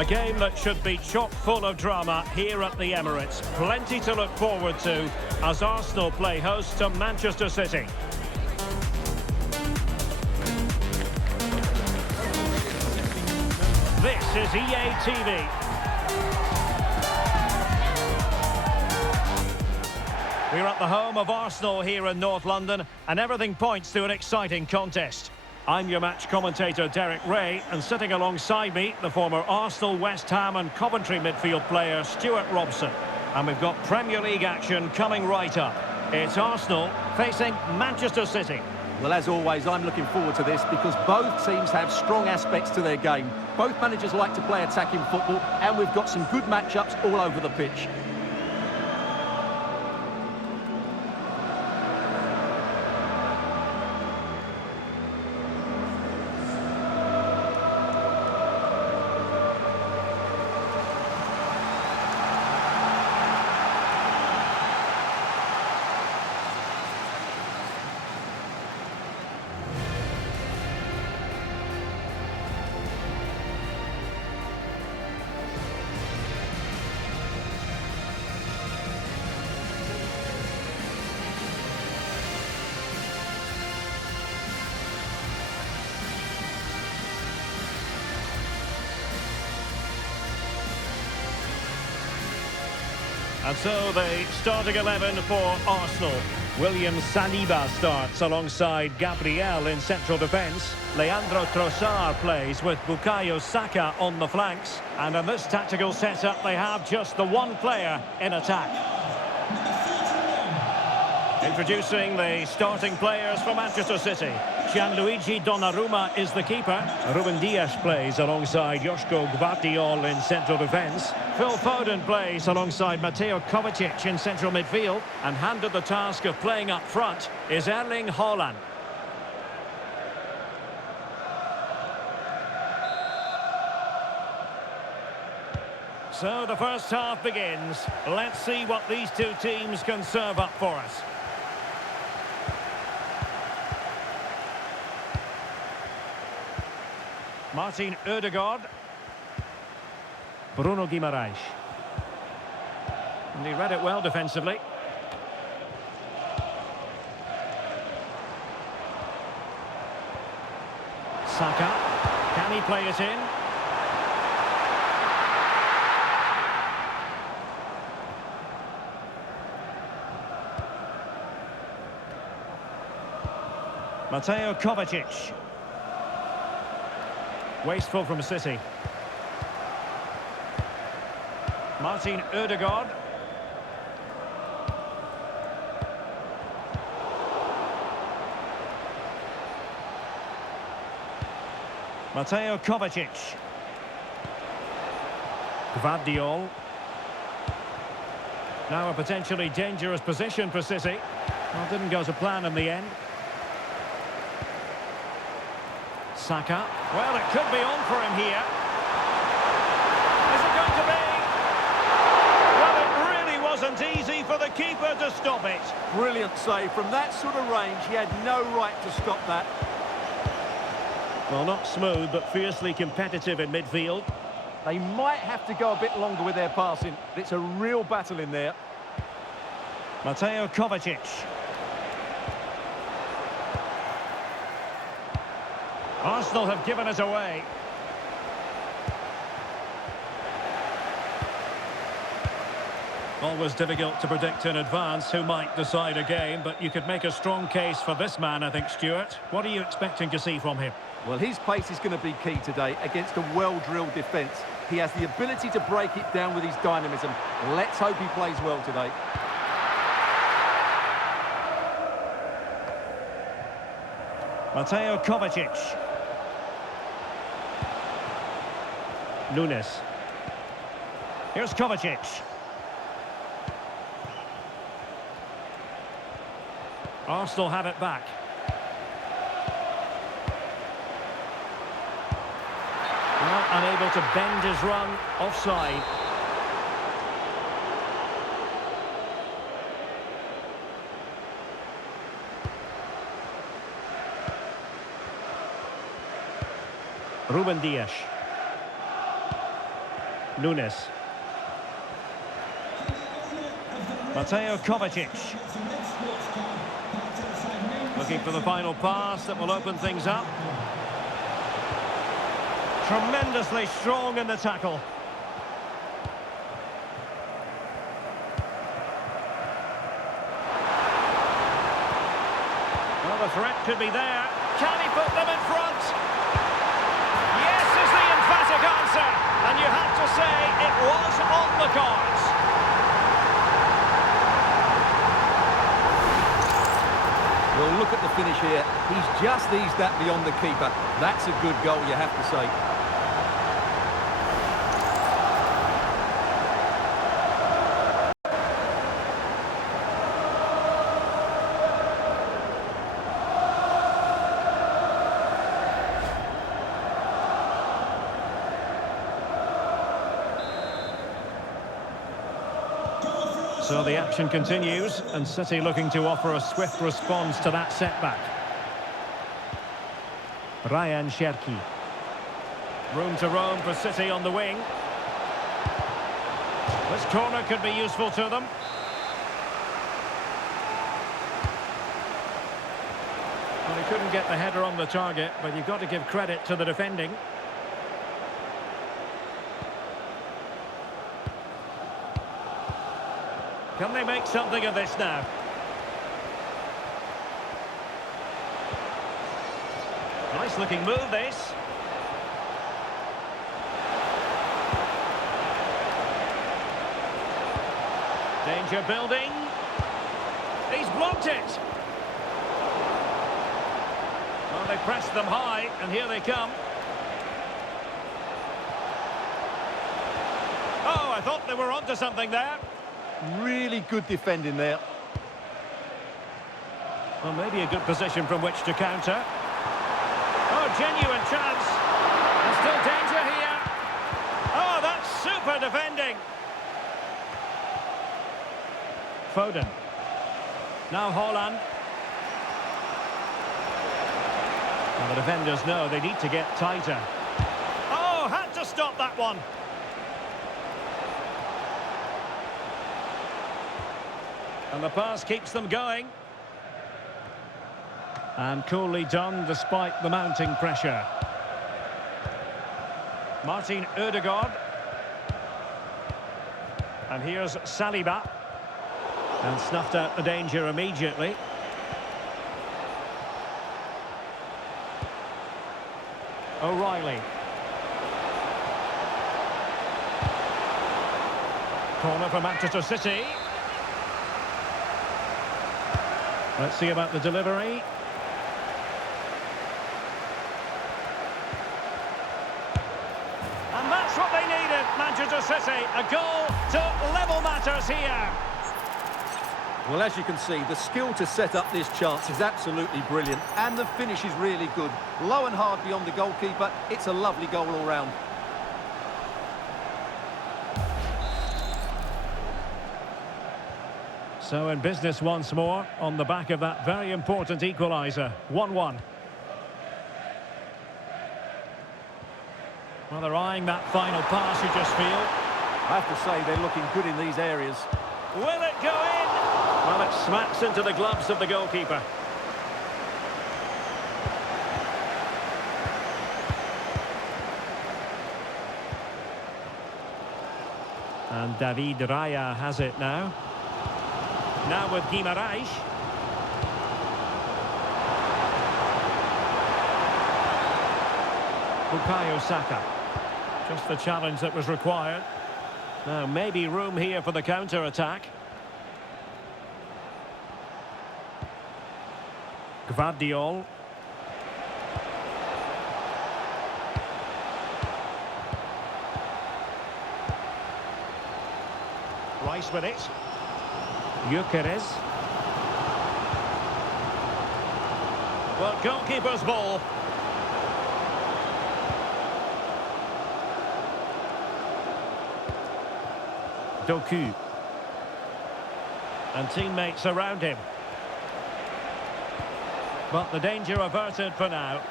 A game that should be chock full of drama here at the Emirates. Plenty to look forward to as Arsenal play host to Manchester City. This is EA TV. We're at the home of Arsenal here in North London, and everything points to an exciting contest. I'm your match commentator Derek Ray, and sitting alongside me, the former Arsenal, West Ham and Coventry midfield player Stuart Robson. And we've got Premier League action coming right up. It's Arsenal facing Manchester City. Well, as always, I'm looking forward to this because both teams have strong aspects to their game. Both managers like to play attacking football, and we've got some good matchups all over the pitch. And so the starting 11 for Arsenal. William Saliba starts alongside Gabriel in central defence. Leandro Trossard plays with Bukayo Saka on the flanks. And in this tactical setup, they have just the one player in attack. Introducing the starting players for Manchester City. Gianluigi Donnarumma is the keeper. Ruben Dias plays alongside Joško Gvardiol in central defence. Phil Foden plays alongside Mateo Kovacic in central midfield. And handed the task of playing up front is Erling Haaland. So the first half begins. Let's see what these two teams can serve up for us. Martin Ødegaard. Bruno Guimaraes. And he read it well defensively. Saka. Can he play it in? Mateo Kovacic. Wasteful from City. Martin Ødegaard. Mateo Kovacic. Gvardiol. Now a potentially dangerous position for City. Well, didn't go to plan in the end. Saka. Well, it could be on for him here. Is it going to be? Well, it really wasn't easy for the keeper to stop it. Brilliant save. From that sort of range, he had no right to stop that. Well, not smooth, but fiercely competitive in midfield. They might have to go a bit longer with their passing. It's a real battle in there. Mateo Kovacic. Arsenal have given it away. Always difficult to predict in advance who might decide a game, but you could make a strong case for this man, I think, Stuart. What are you expecting to see from him? Well, his pace is going to be key today against a well-drilled defence. He has the ability to break it down with his dynamism. Let's hope he plays well today. Mateo Kovacic. Nunes. Here's Kovacic. Arsenal have it back. Well, unable to bend his run, offside. Ruben Dias. Nunes. Mateo Kovacic. Looking for the final pass that will open things up. Tremendously strong in the tackle. Well, the threat could be there. Can he put them in front? Yes is the emphatic answer. And you have to say it was on the cards. Well, look at the finish here. He's just eased that beyond the keeper. That's a good goal, you have to say. So the action continues, and City looking to offer a swift response to that setback. Ryan Cherki. Room to roam for City on the wing. This corner could be useful to them. Well, he couldn't get the header on the target, but you've got to give credit to the defending. Can they make something of this now? Nice looking move, this. Danger building. He's blocked it. Well, they pressed them high, and here they come. Oh, I thought they were onto something there. Really good defending there. Well, maybe a good position from which to counter. Oh, genuine chance. There's still danger here. Oh, that's super defending. Foden. Now Haaland. Well, the defenders know they need to get tighter. Oh, had to stop that one. And the pass keeps them going. And coolly done despite the mounting pressure. Martin Ødegaard. And here's Saliba. And snuffed out the danger immediately. O'Reilly. Corner for Manchester City. Let's see about the delivery. And that's what they needed, Manchester City. A goal to level matters here. Well, as you can see, the skill to set up this chance is absolutely brilliant. And the finish is really good. Low and hard beyond the goalkeeper. It's a lovely goal all round. So in business once more, on the back of that very important equaliser. 1-1. Well, they're eyeing that final pass, you just feel. I have to say, they're looking good in these areas. Will it go in? Well, it smacks into the gloves of the goalkeeper. And David Raya has it now. Now with Guimarães. Bukayo Saka. Just the challenge that was required. Now maybe room here for the counter-attack. Gvardiol. Rice with it. Gyökeres. Well, goalkeeper's ball. Doku. And teammates around him. But the danger averted for now.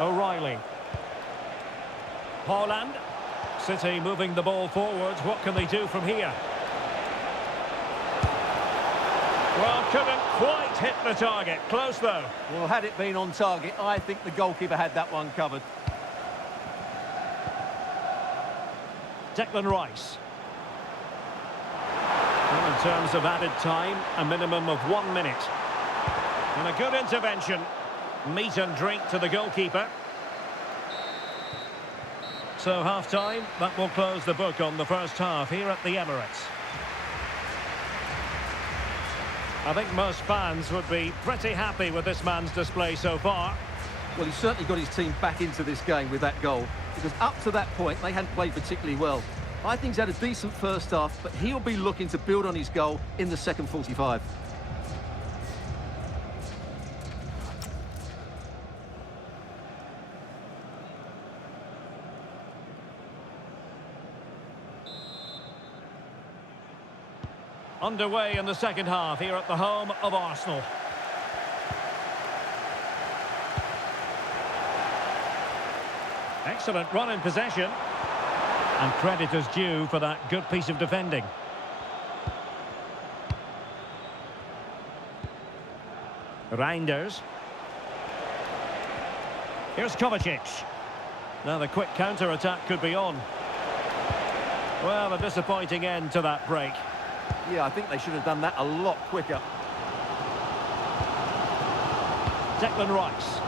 O'Reilly. Haaland. City moving the ball forwards. What can they do from here? Well, couldn't quite hit the target. Close, though. Well, had it been on target, I think the goalkeeper had that one covered. Declan Rice. Well, in terms of added time, a minimum of 1 minute. And a good intervention. Meat and drink to the goalkeeper. So half-time, that will close the book on the first half here at the Emirates. I think most fans would be pretty happy with this man's display so far. Well, he's certainly got his team back into this game with that goal, because up to that point, they hadn't played particularly well. I think he's had a decent first half, but he'll be looking to build on his goal in the second 45. Underway in the second half here at the home of Arsenal. Excellent run in possession. And credit is due for that good piece of defending. Reinders. Here's Kovacic. Now the quick counter-attack could be on. Well, a disappointing end to that break. Yeah, I think they should have done that a lot quicker. Declan Rice.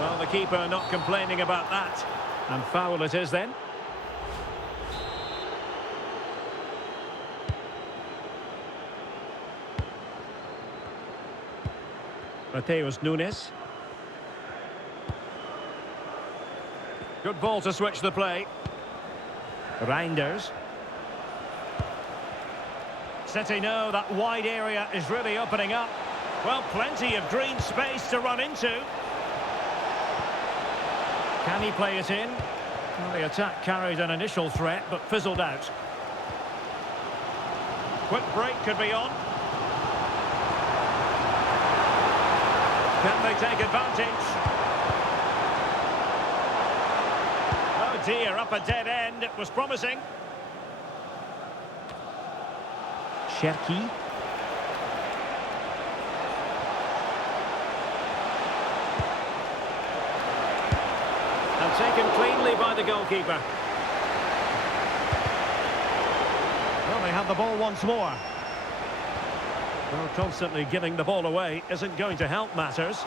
Well, the keeper not complaining about that. And foul it is then. Mateus Nunes. Good ball to switch the play. Reinders. City know that wide area is really opening up. Well, plenty of green space to run into. Can he play it in? Well, the attack carried an initial threat, but fizzled out. Quick break could be on. Can they take advantage? Oh dear, up a dead end. It was promising. Cherki. And taken cleanly by the goalkeeper. Well, they have the ball once more. Well, constantly giving the ball away isn't going to help matters.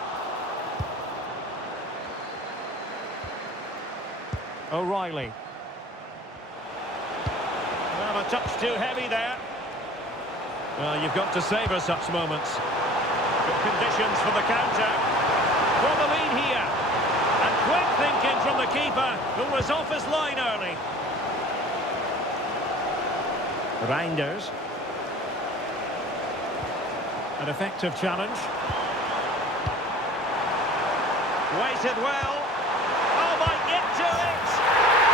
O'Reilly. Well, a touch too heavy there. Well, you've got to savour such moments. Good conditions for the counter. For the lead here. And quick thinking from the keeper, who was off his line early. Reinders. An effective challenge. Waited well. Oh, might get to it.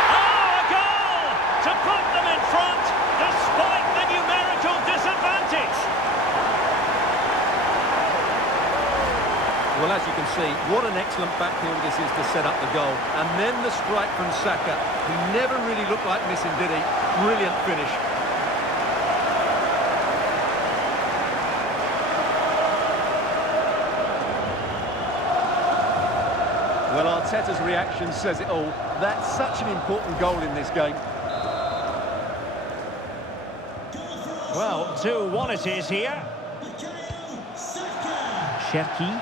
Oh, a goal to put them in front despite the numerical disadvantage. Well, as you can see, what an excellent backfield this is to set up the goal. And then the strike from Saka. He never really looked like missing, did he? Brilliant finish. Well, Arteta's reaction says it all. That's such an important goal in this game. Well, 2-1 it is here. Cherki.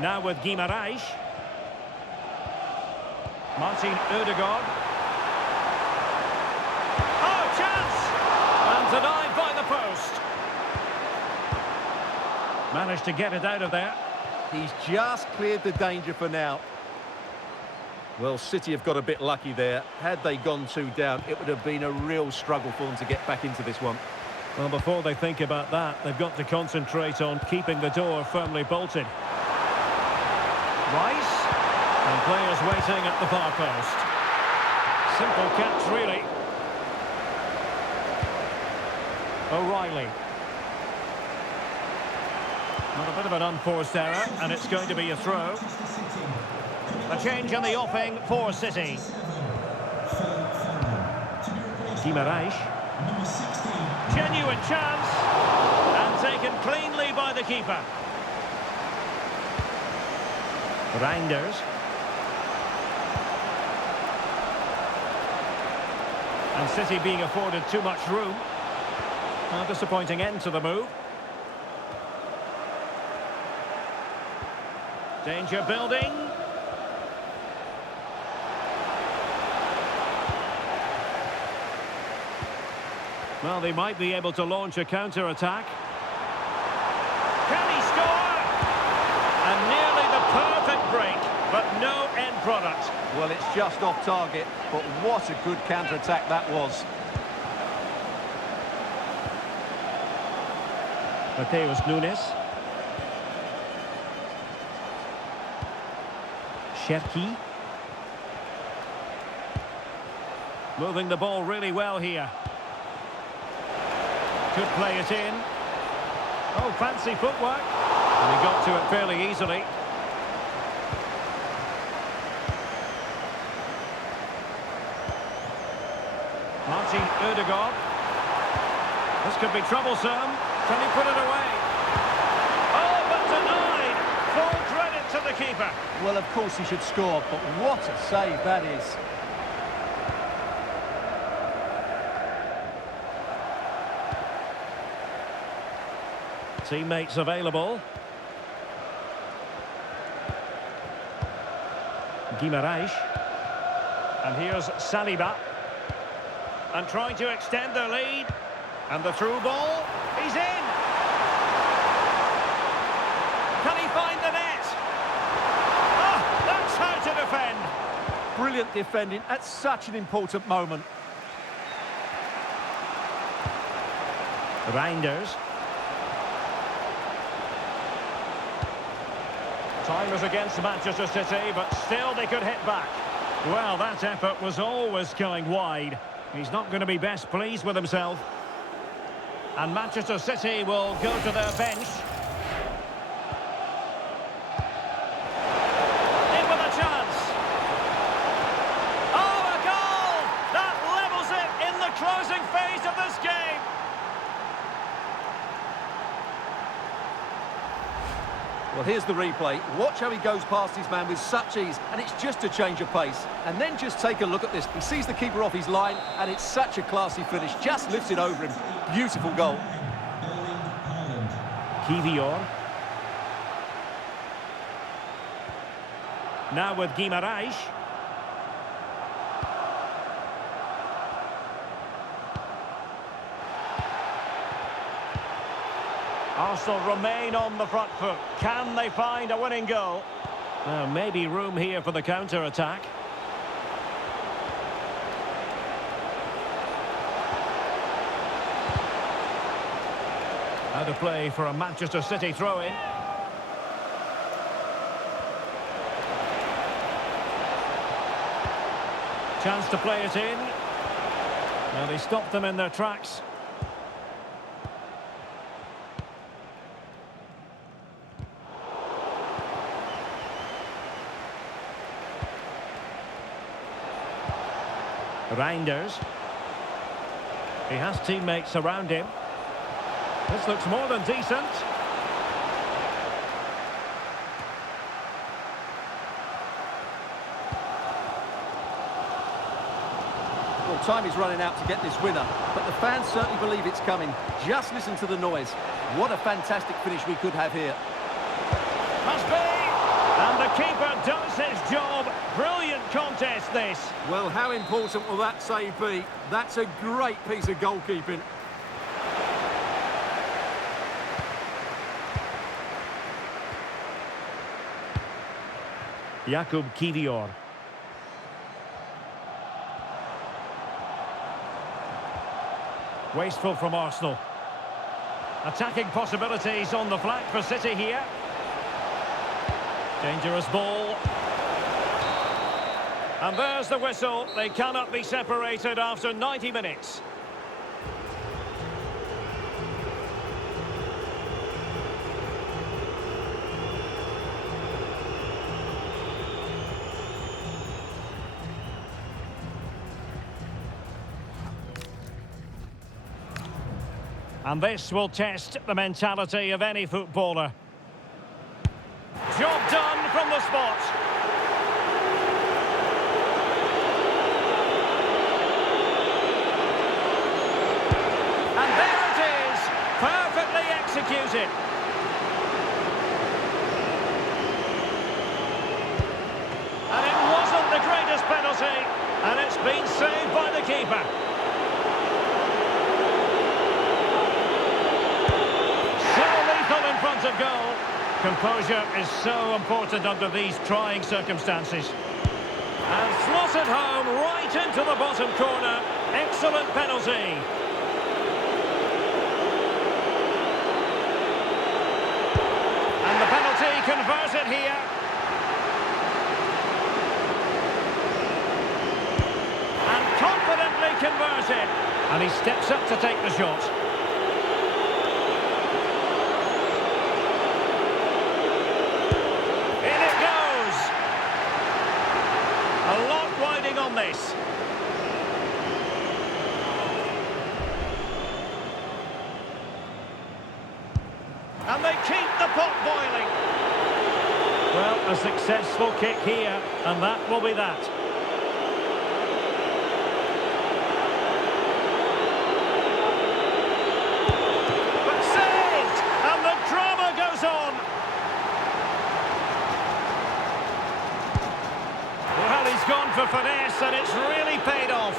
Now with Guimaraes. Martin Ødegaard. Oh, chance! And denied by the post. Managed to get it out of there. He's just cleared the danger for now. Well, City have got a bit lucky there. Had they gone 2 down, it would have been a real struggle for them to get back into this one. Well, before they think about that, they've got to concentrate on keeping the door firmly bolted. Rice. And players waiting at the far post. Simple catch, really. O'Reilly. Well, a bit of an unforced error, and it's going to be a throw. A change in the offing for City. Guimaraes. Genuine chance. And taken cleanly by the keeper. Reinders. And City being afforded too much room. A disappointing end to the move. Danger building. Well, they might be able to launch a counter-attack. Can he score? And nearly the perfect break, but no end product. Well, it's just off target, but what a good counter-attack that was. Mateus Nunes. Cherki. Moving the ball really well here. Could play it in. Oh, fancy footwork. And he got to it fairly easily. Martin Ødegaard. This could be troublesome. Can he put it away? Oh, but denied. Full credit to the keeper. Well, of course he should score, but what a save that is. Teammates available. Guimaraes. And here's Saliba. And trying to extend their lead. And the through ball. He's in. Can he find the net? Oh, that's how to defend. Brilliant defending at such an important moment. Reinders. Time is against Manchester City, but still they could hit back. Well, that effort was always going wide. He's not going to be best pleased with himself. And Manchester City will go to their bench. In with a chance. Oh, a goal! That levels it in the closing phase of this game. Well, here's the replay. Watch how he goes past his man with such ease, and it's just a change of pace. And then just take a look at this. He sees the keeper off his line, and it's such a classy finish. Just lifts it over him. Beautiful goal. Kivior. Now with Guimaraes. Arsenal remain on the front foot. Can they find a winning goal? Now, maybe room here for the counter-attack. Out of play for a Manchester City throw-in. Chance to play it in. Now they stopped them in their tracks. Reinders. He has teammates around him. This looks more than decent. Well, time is running out to get this winner, but the fans certainly believe it's coming. Just listen to the noise. What a fantastic finish we could have here. Must be! And the keeper does his job. Brilliant contest, this. Well, how important will that save be? That's a great piece of goalkeeping. Jakub Kivior. Wasteful from Arsenal. Attacking possibilities on the flank for City here. Dangerous ball. And there's the whistle. They cannot be separated after 90 minutes. And this will test the mentality of any footballer. Job done from the spot. And there it is, perfectly executed. And it wasn't the greatest penalty, and it's been saved by the keeper. So lethal in front of goal. Composure is so important under these trying circumstances. And slotted home right into the bottom corner. Excellent penalty. And the penalty converted here. And confidently converted. And he steps up to take the shot. In it goes. A lot riding on this. And they keep the pot boiling. Well, a successful kick here, and that will be that. But saved! And the drama goes on. Well, he's gone for finesse, and it's really paid off.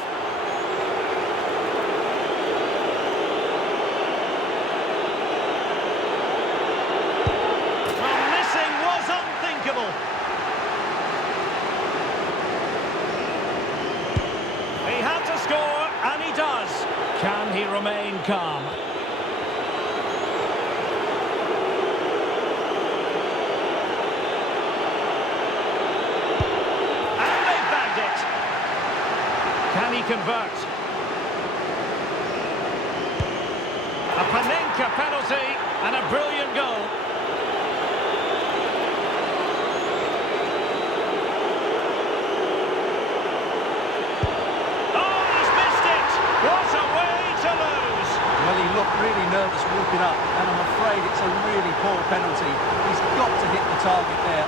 He had to score, and he does. Can he remain calm? And they bagged it. Can he convert? A Panenka penalty and a brilliant goal. Really nervous walking up, and I'm afraid it's a really poor penalty. He's got to hit the target there.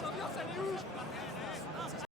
L'ambiance elle est ouf.